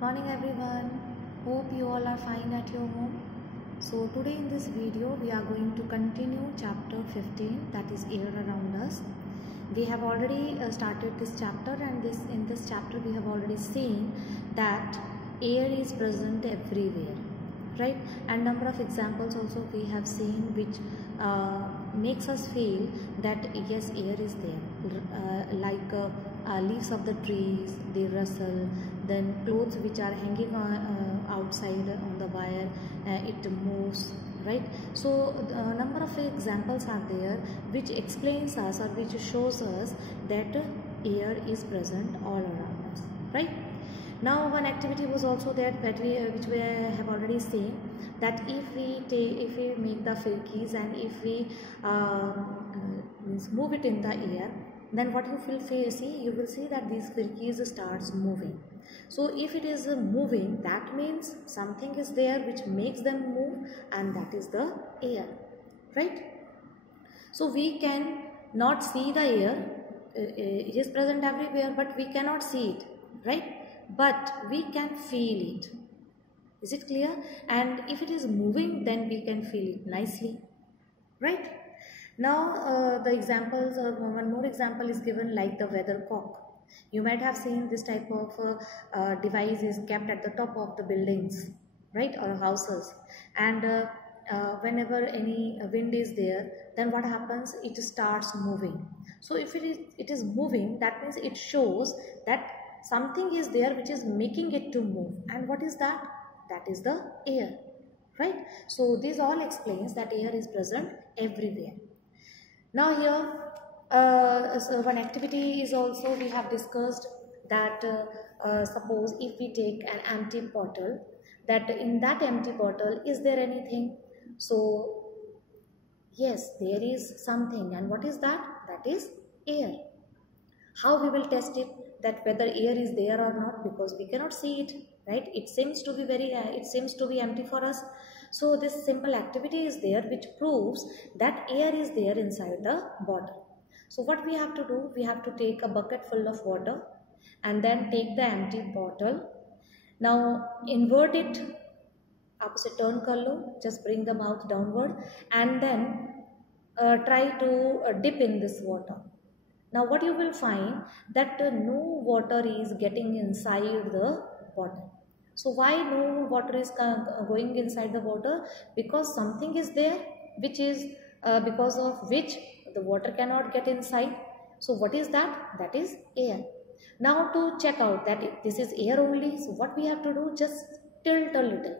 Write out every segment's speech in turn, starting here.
Morning everyone, hope you all are fine at your home. So today in this video we are going to continue chapter 15, that is air around us. We have already started this chapter, and in this chapter we have already seen that air is present everywhere, right? And number of examples also we have seen which makes us feel that yes, air is there, like leaves of the trees, they rustle, then clothes which are hanging outside on the wire, it moves, right? So number of examples are there which explains us or which shows us that air is present all around us, right? Now one activity was also there that which we have already seen, that if we make the firkis and if we move it in the air, then what you will see, you will see that these firkis starts moving. So if it is moving, that means something is there which makes them move, and that is the air, right? So we can not see the air, it is present everywhere, but we cannot see it, right? But we can feel it. Is it clear? And if it is moving, then we can feel it nicely, right? Now the examples, one more example is given, like the weathercock. You might have seen this type of device is kept at the top of the buildings, right, or houses, and whenever any wind is there, then what happens, it starts moving. So if it is moving, that means it shows that something is there which is making it to move. And what is that? That is the air, right? So this all explains that air is present everywhere. Now here so one activity is also we have discussed, that suppose if we take an empty bottle, that in that empty bottle, is there anything? So yes, there is something. And what is that? That is air. How we will test it, that whether air is there or not, because we cannot see it, right? It seems to be it seems to be empty for us. So this simple activity is there which proves that air is there inside the bottle. So what we have to do, we have to take a bucket full of water and then take the empty bottle. Now invert it, opposite turn kar lo, just bring the mouth downward, and then try to dip in this water. Now what you will find, that no water is getting inside the bottle. So why no water is going inside the water? Because something is there which is because of which the water cannot get inside. So what is that? That is air. Now to check out that this is air only, so what we have to do, just tilt a little.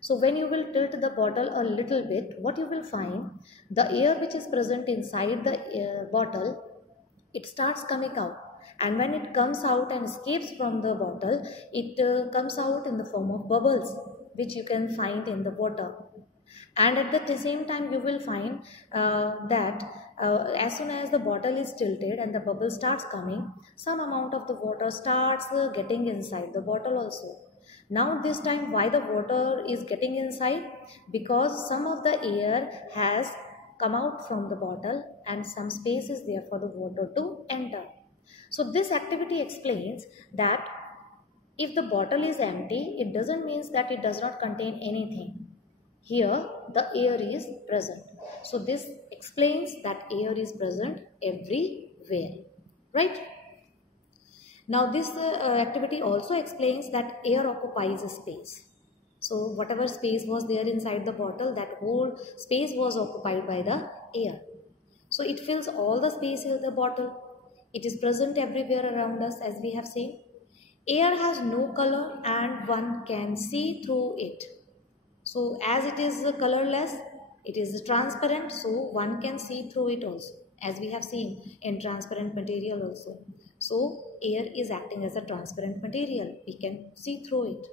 So when you will tilt the bottle a little bit, what you will find, the air which is present inside the bottle, it starts coming out. And when it comes out and escapes from the bottle, it comes out in the form of bubbles, which you can find in the water. And at the same time, you will find that as soon as the bottle is tilted and the bubble starts coming, some amount of the water starts getting inside the bottle also. Now this time, why the water is getting inside? Because some of the air has come out from the bottle and some space is there for the water to enter. So this activity explains that if the bottle is empty, it doesn't mean that it does not contain anything. Here the air is present. So this explains that air is present everywhere, right? Now this activity also explains that air occupies a space. So whatever space was there inside the bottle, that whole space was occupied by the air. So it fills all the space in the bottle. It is present everywhere around us, as we have seen. Air has no color and one can see through it. So as it is colorless, it is transparent, so one can see through it also, as we have seen in transparent material also. So air is acting as a transparent material. We can see through it,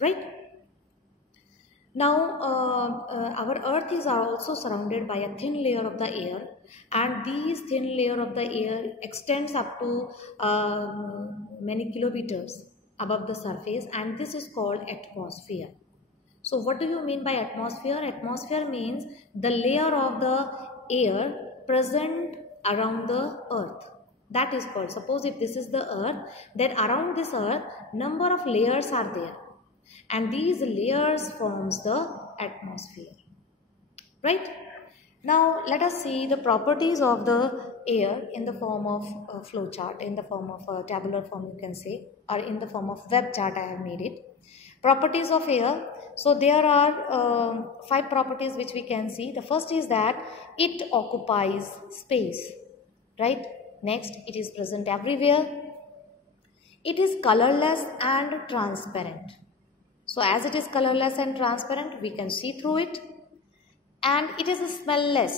right? Now our earth is also surrounded by a thin layer of the air, and these thin layer of the air extends up to many kilometers above the surface, and this is called atmosphere. So what do you mean by atmosphere? Atmosphere means the layer of the air present around the earth. That is called, suppose if this is the earth, then around this earth number of layers are there, and these layers forms the atmosphere, right? Now let us see the properties of the air in the form of a flow chart, in the form of a tabular form you can say, or in the form of web chart I have made it. Properties of air. So there are 5 properties which we can see. The first is that it occupies space, right? Next, it is present everywhere. It is colorless and transparent. So as it is colorless and transparent, we can see through it. And it is smellless,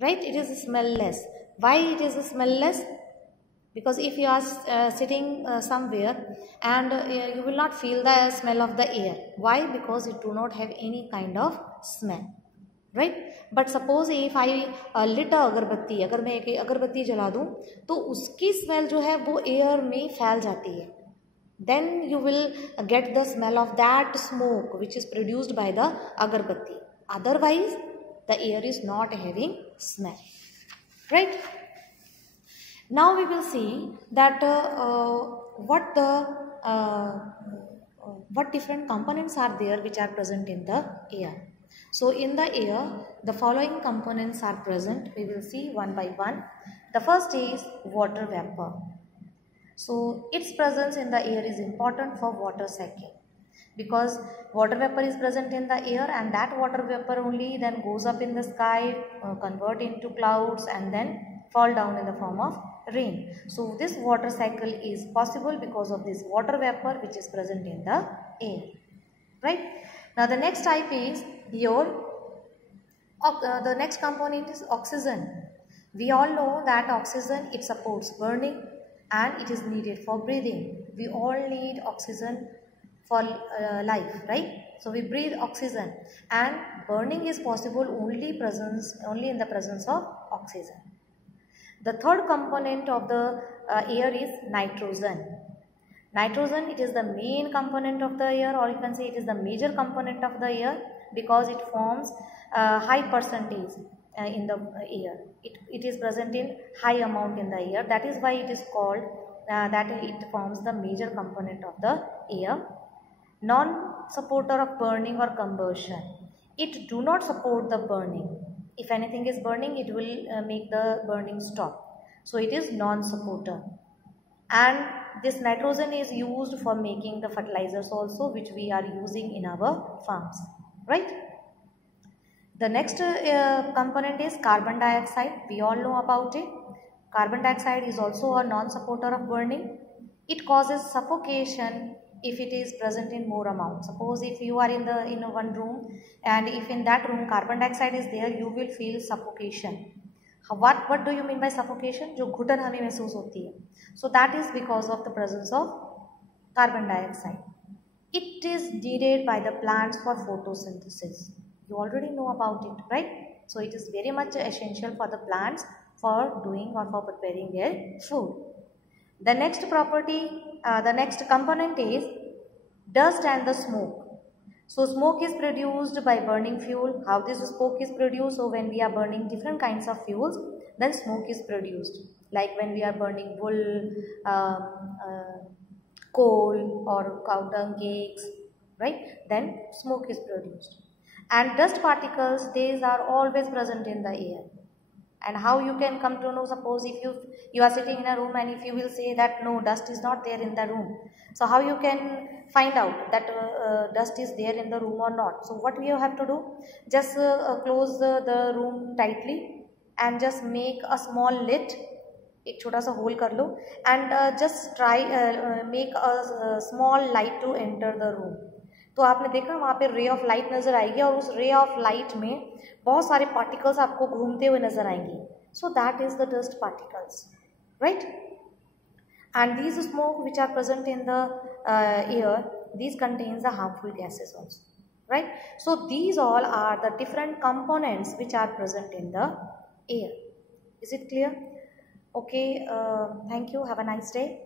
right? It is smellless. Why it is smellless? Because if you are sitting somewhere and you will not feel the smell of the air. Why? Because it do not have any kind of smell, right? But suppose if I lit a अगरबत्ती, अगर मैं एक अगरबत्ती जला दूं तो उसकी smell जो है वो एयर में फैल जाती है. Then you will get the smell of that smoke which is produced by the agarbatti. Otherwise, the air is not having smell, right? Now we will see that what different components are there which are present in the air. So in the air, the following components are present. We will see one by one. The first is water vapor. So its presence in the air is important for water cycle, because water vapor is present in the air, and that water vapor only then goes up in the sky, convert into clouds, and then fall down in the form of rain. So this water cycle is possible because of this water vapor which is present in the air, right? Now the next type is the next component is oxygen. We all know that oxygen, it supports burning and it is needed for breathing. We all need oxygen for life, right? So we breathe oxygen, and burning is possible only in the presence of oxygen. The third component of the air is nitrogen. Nitrogen, it is the main component of the air, or you can say it is the major component of the air, because it forms high percentage in the air. It is present in high amount in the air. That is why it is called that it forms the major component of the air. Non-supporter of burning or combustion. It do not support the burning. If anything is burning, it will make the burning stop. So it is non-supporter. And this nitrogen is used for making the fertilizers also, which we are using in our farms, right? The next component is carbon dioxide. We all know about it. Carbon dioxide is also a non-supporter of burning. It causes suffocation if it is present in more amount. Suppose if you are in one room, and if in that room carbon dioxide is there, you will feel suffocation. What do you mean by suffocation? जो घुटन हमें महसूस होती है. So that is because of the presence of carbon dioxide. It is needed by the plants for photosynthesis. You already know about it, right? So it is very much essential for the plants for doing or for preparing their food. The next property, the next component is dust and the smoke. So smoke is produced by burning fuel. How this smoke is produced? So when we are burning different kinds of fuels, then smoke is produced. Like when we are burning wool, coal or cow dung cakes, right? Then smoke is produced. And dust particles, these are always present in the air. And how you can come to know, suppose if you are sitting in a room and if you will say that no, dust is not there in the room. So how you can find out that dust is there in the room or not? So what we have to do, just close the room tightly and just make a small lid, एक छोटा सा whole कर लो, and just try make a small light to enter the room. तो आपने देखा वहाँ पे ray of light नज़र आएगी, और उस रे ऑफ लाइट में बहुत सारे पार्टिकल्स आपको घूमते हुए नजर आएंगे. So that is the dust particles, right? And these smoke which are present in the air, these contains the harmful gases also, right? So these all are the different components which are present in the air. Is it clear? Okay, thank you. Have a nice day.